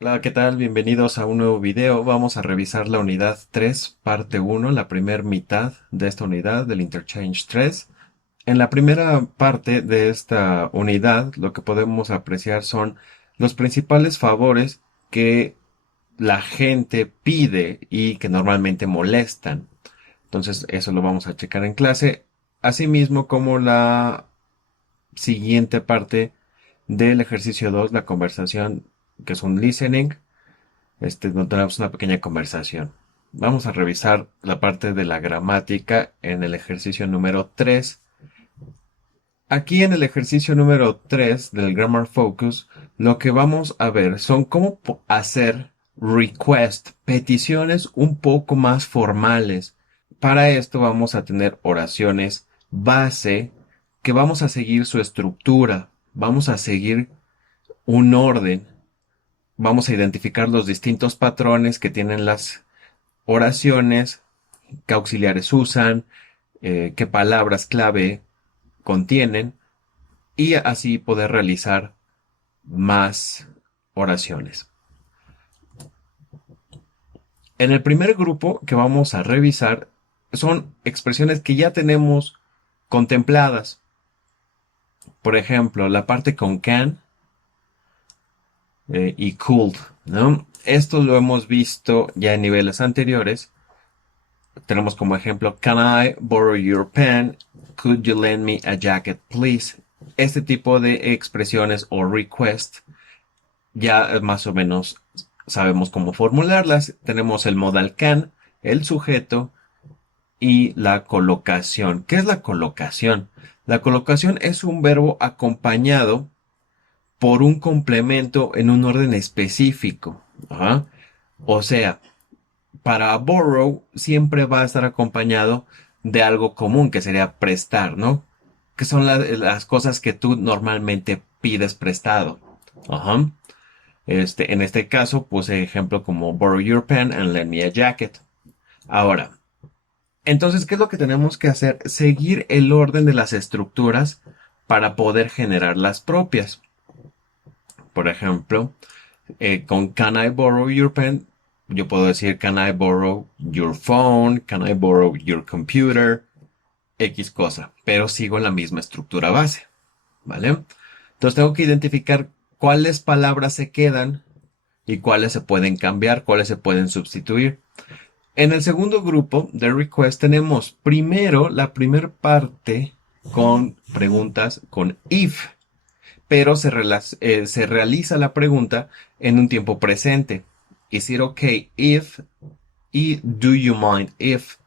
Hola, ¿qué tal? Bienvenidos a un nuevo video. Vamos a revisar la unidad 3, parte uno, la primera mitad de esta unidad del Interchange 3. En la primera parte de esta unidad, lo que podemos apreciar son los principales favores que la gente pide y que normalmente molestan. Entonces, eso lo vamos a checar en clase, asimismo como la siguiente parte del ejercicio 2, la conversación, que es un listening. Donde tenemos una pequeña conversación. Vamos a revisar la parte de la gramática en el ejercicio número 3. Aquí en el ejercicio número 3 del Grammar Focus, lo que vamos a ver son cómo hacer request, peticiones un poco más formales. Para esto vamos a tener oraciones base que vamos a seguir su estructura, vamos a seguir un orden. Vamos a identificar los distintos patrones que tienen las oraciones, qué auxiliares usan, qué palabras clave contienen y así poder realizar más oraciones. En el primer grupo que vamos a revisar son expresiones que ya tenemos contempladas. Por ejemplo, la parte con can y could, ¿no? Esto lo hemos visto ya en niveles anteriores. Tenemos como ejemplo, can I borrow your pen? Could you lend me a jacket, please? Este tipo de expresiones o request ya más o menos sabemos cómo formularlas. Tenemos el modal can, el sujeto y la colocación. ¿Qué es la colocación? La colocación es un verbo acompañado por un complemento en un orden específico. Ajá. O sea, para borrow siempre va a estar acompañado de algo común, que sería prestar, ¿no? Que son las cosas que tú normalmente pides prestado. Ajá. En este caso puse ejemplo como borrow your pen and lend me a jacket. Ahora, entonces, ¿qué es lo que tenemos que hacer? Seguir el orden de las estructuras para poder generar las propias. Por ejemplo, con can I borrow your pen, yo puedo decir can I borrow your phone, can I borrow your computer, X cosa, pero sigo la misma estructura base, ¿vale? Entonces tengo que identificar cuáles palabras se quedan y cuáles se pueden cambiar, cuáles se pueden sustituir. En el segundo grupo de request tenemos primero la primera parte con preguntas con if, pero se realiza la pregunta en un tiempo presente. Is it okay if y do you mind if?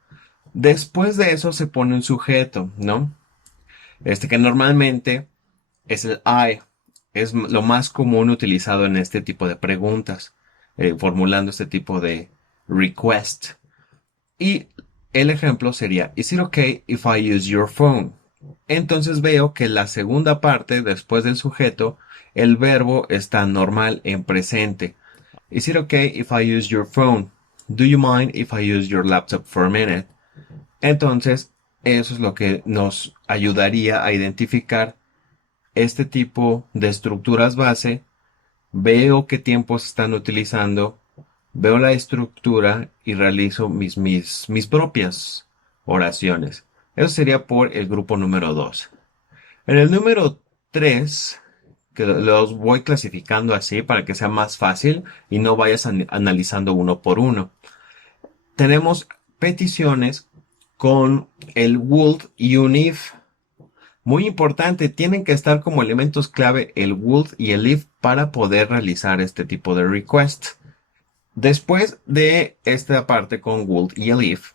Después de eso se pone un sujeto, ¿no? Que normalmente es el I. Es lo más común utilizado en este tipo de preguntas, formulando este tipo de request. Y el ejemplo sería, is it okay if I use your phone? Entonces veo que la segunda parte, después del sujeto, el verbo está normal en presente. Is it okay if I use your phone? Do you mind if I use your laptop for a minute? Entonces, eso es lo que nos ayudaría a identificar este tipo de estructuras base. Veo qué tiempos están utilizando, veo la estructura y realizo mis propias oraciones. Eso sería por el grupo número 2. En el número 3, que los voy clasificando así para que sea más fácil y no vayas analizando uno por uno. Tenemos peticiones con el would y un if. Muy importante, tienen que estar como elementos clave el would y el if para poder realizar este tipo de request. Después de esta parte con would y el if,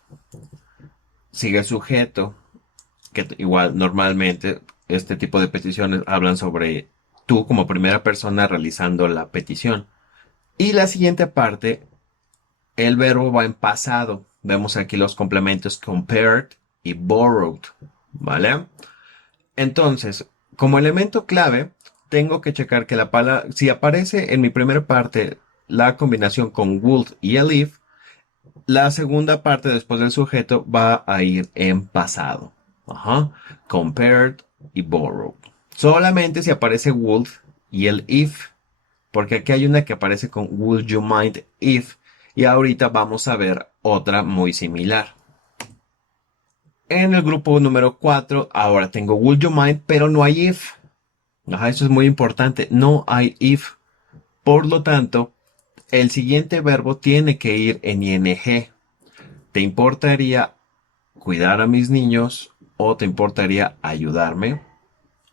sigue el sujeto, que igual normalmente este tipo de peticiones hablan sobre tú como primera persona realizando la petición. Y la siguiente parte, el verbo va en pasado. Vemos aquí los complementos compared y borrowed, ¿vale? Entonces, como elemento clave, tengo que checar que la palabra, si aparece en mi primera parte la combinación con would y el if, la segunda parte después del sujeto va a ir en pasado. Ajá. Compared y borrowed. Solamente si aparece would y el if, Porque aquí hay una que aparece con Would you mind if, y ahorita vamos a ver otra muy similar. En el grupo número 4, ahora tengo Would you mind, pero no hay if. Ajá, eso es muy importante. No hay if. Por lo tanto, el siguiente verbo tiene que ir en ing. ¿Te importaría cuidar a mis niños o te importaría ayudarme?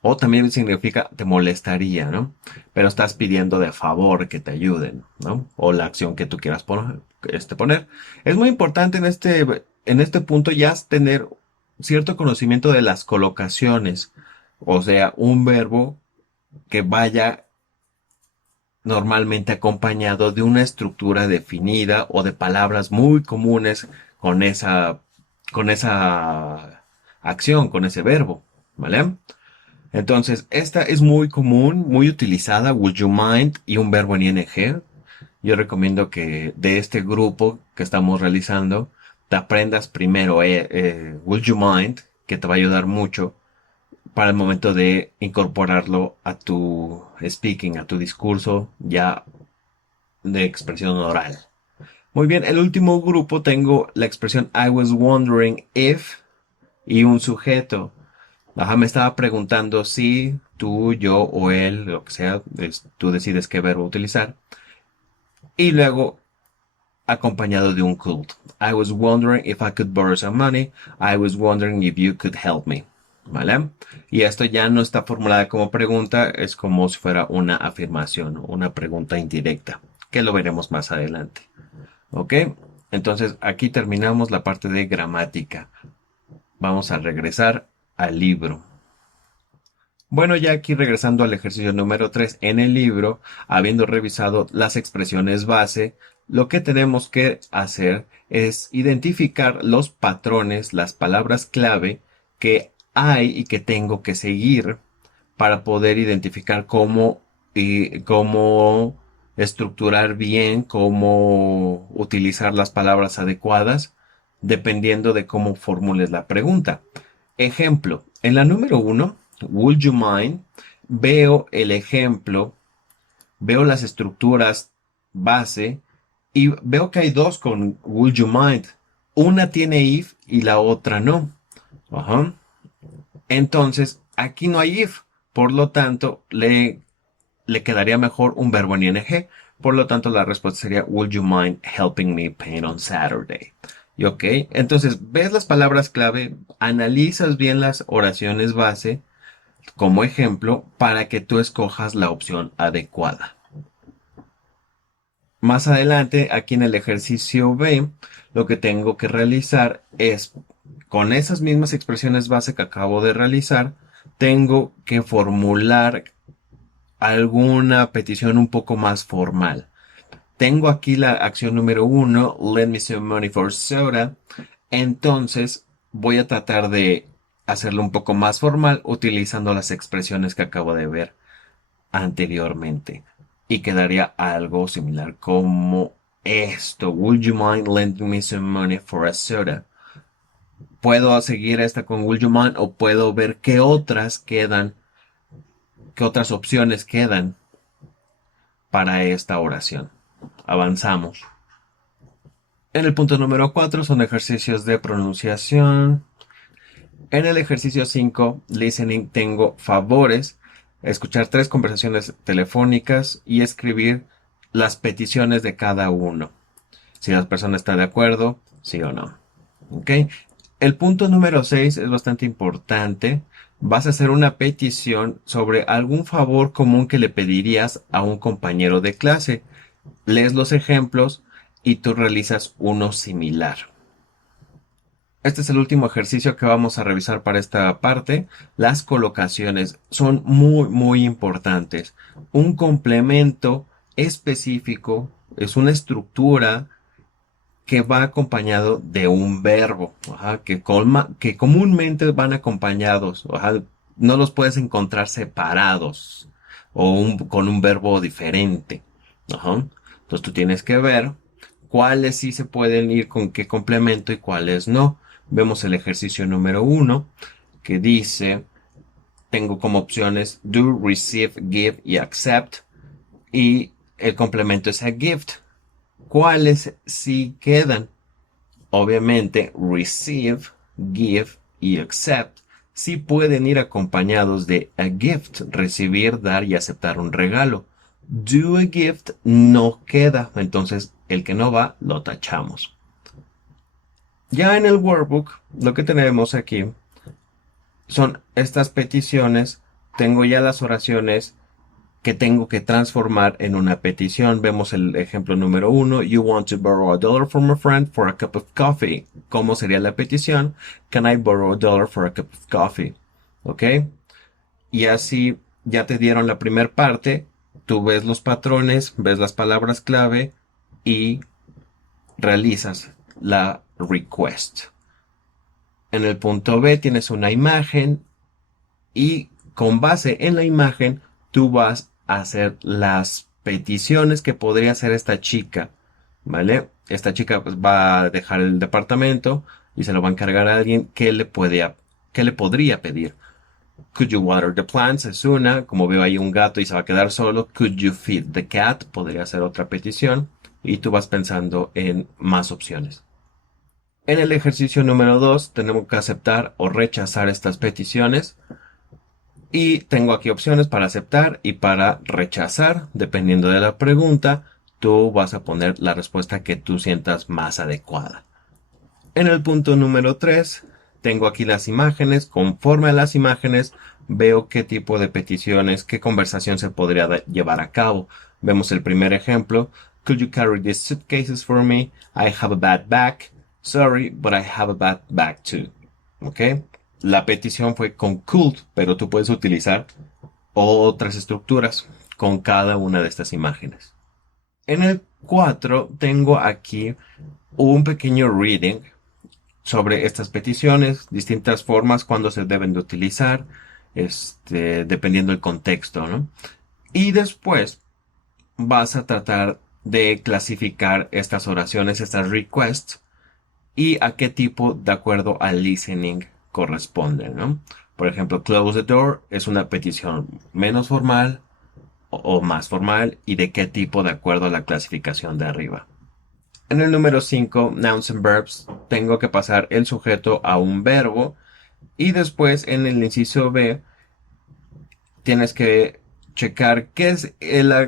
O también significa te molestaría, ¿no? Pero estás pidiendo de favor que te ayuden, ¿no? O la acción que tú quieras poner. Es muy importante en este punto ya tener cierto conocimiento de las colocaciones. O sea, un verbo que vaya normalmente acompañado de una estructura definida o de palabras muy comunes con con esa acción, con ese verbo, ¿vale? Entonces, esta es muy común, muy utilizada, would you mind y un verbo en ing. Yo recomiendo que de este grupo que estamos realizando, te aprendas primero would you mind, que te va a ayudar mucho para el momento de incorporarlo a tu speaking, a tu discurso ya de expresión oral. Muy bien, el último grupo tengo la expresión I was wondering if y un sujeto. Ajá, me estaba preguntando si tú, yo o él, lo que sea, tú decides qué verbo utilizar. Y luego acompañado de un could. I was wondering if I could borrow some money. I was wondering if you could help me. ¿Vale? Y esto ya no está formulada como pregunta, es como si fuera una afirmación, una pregunta indirecta, que lo veremos más adelante. ¿Ok? Entonces aquí terminamos la parte de gramática. Vamos a regresar al libro. Bueno, ya aquí regresando al ejercicio número 3 en el libro, habiendo revisado las expresiones base, lo que tenemos que hacer es identificar los patrones, las palabras clave que hay y que tengo que seguir para poder identificar cómo estructurar bien, cómo utilizar las palabras adecuadas, dependiendo de cómo formules la pregunta. Ejemplo, en la número 1, would you mind, veo el ejemplo, veo las estructuras base y veo que hay dos con would you mind. Una tiene if y la otra no. Ajá. Entonces, aquí no hay if. Por lo tanto, le quedaría mejor un verbo en ing. Por lo tanto, la respuesta sería, would you mind helping me paint on Saturday? Y ok, entonces ves las palabras clave, analizas bien las oraciones base como ejemplo para que tú escojas la opción adecuada. Más adelante, aquí en el ejercicio B, lo que tengo que realizar es, con esas mismas expresiones base que acabo de realizar, tengo que formular alguna petición un poco más formal. Tengo aquí la acción número 1, lend me some money for soda. Entonces voy a tratar de hacerlo un poco más formal utilizando las expresiones que acabo de ver anteriormente. Y quedaría algo similar como esto. Would you mind lending me some money for a soda? Puedo seguir esta con would you mind o puedo ver qué otras quedan, qué otras opciones quedan para esta oración. Avanzamos. En el punto número 4 son ejercicios de pronunciación. En el ejercicio 5, listening, tengo favores, escuchar 3 conversaciones telefónicas y escribir las peticiones de cada uno. Si la persona está de acuerdo, sí o no. ¿Ok? El punto número 6 es bastante importante. Vas a hacer una petición sobre algún favor común que le pedirías a un compañero de clase. Lees los ejemplos y tú realizas uno similar. Este es el último ejercicio que vamos a revisar para esta parte. Las colocaciones son muy importantes. Un complemento específico es una estructura que va acompañado de un verbo, ajá, que comúnmente van acompañados, ajá, no los puedes encontrar separados o con un verbo diferente. Ajá. Entonces tú tienes que ver cuáles sí se pueden ir con qué complemento y cuáles no. Vemos el ejercicio número 1 que dice, tengo como opciones do, receive, give y accept. y el complemento es a gift. ¿Cuáles sí quedan? Obviamente, receive, give y accept sí pueden ir acompañados de a gift, recibir, dar y aceptar un regalo. Do a gift no queda, entonces el que no va lo tachamos. Ya en el workbook, lo que tenemos aquí son estas peticiones. Tengo ya las oraciones que tengo que transformar en una petición. Vemos el ejemplo número 1. You want to borrow a dollar from a friend for a cup of coffee. ¿Cómo sería la petición? Can I borrow a dollar for a cup of coffee? ¿Ok? Y así ya te dieron la primera parte. Tú ves los patrones, ves las palabras clave y realizas la request. En el punto B tienes una imagen y con base en la imagen tú vas a hacer las peticiones que podría hacer esta chica, ¿vale? Esta chica pues, va a dejar el departamento y se lo va a encargar a alguien que le podría pedir. Could you water the plants? Es una. Como veo ahí un gato y se va a quedar solo. Could you feed the cat? Podría ser otra petición. Y tú vas pensando en más opciones. En el ejercicio número 2 tenemos que aceptar o rechazar estas peticiones. Y tengo aquí opciones para aceptar y para rechazar. Dependiendo de la pregunta, tú vas a poner la respuesta que tú sientas más adecuada. En el punto número 3, tengo aquí las imágenes. Conforme a las imágenes, veo qué tipo de peticiones, qué conversación se podría llevar a cabo. Vemos el primer ejemplo. Could you carry these suitcases for me? I have a bad back. Sorry, but I have a bad back too. ¿Ok? La petición fue con could, pero tú puedes utilizar otras estructuras con cada una de estas imágenes. En el 4 tengo aquí un pequeño reading sobre estas peticiones, distintas formas cuando se deben de utilizar, dependiendo del contexto, ¿no? Y después vas a tratar de clasificar estas oraciones, estas requests, y a qué tipo de acuerdo al listening corresponde, ¿no? Por ejemplo, close the door es una petición menos formal o más formal y de qué tipo de acuerdo a la clasificación de arriba. En el número 5, nouns and verbs, tengo que pasar el sujeto a un verbo y después en el inciso B tienes que checar qué es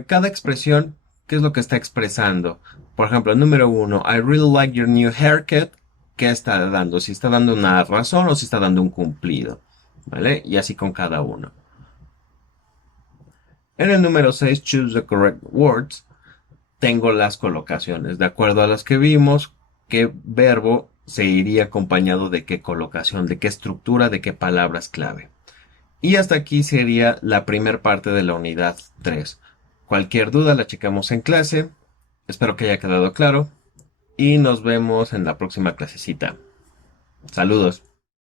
cada expresión, qué es lo que está expresando. Por ejemplo, el número 1, I really like your new haircut. ¿Qué está dando? Si está dando una razón o si está dando un cumplido. ¿Vale? Y así con cada uno. En el número 6, choose the correct words. Tengo las colocaciones. De acuerdo a las que vimos, qué verbo se iría acompañado de qué colocación, de qué estructura, de qué palabras clave. Y hasta aquí sería la primera parte de la unidad 3. Cualquier duda la checamos en clase. Espero que haya quedado claro. Y nos vemos en la próxima clasecita. Saludos.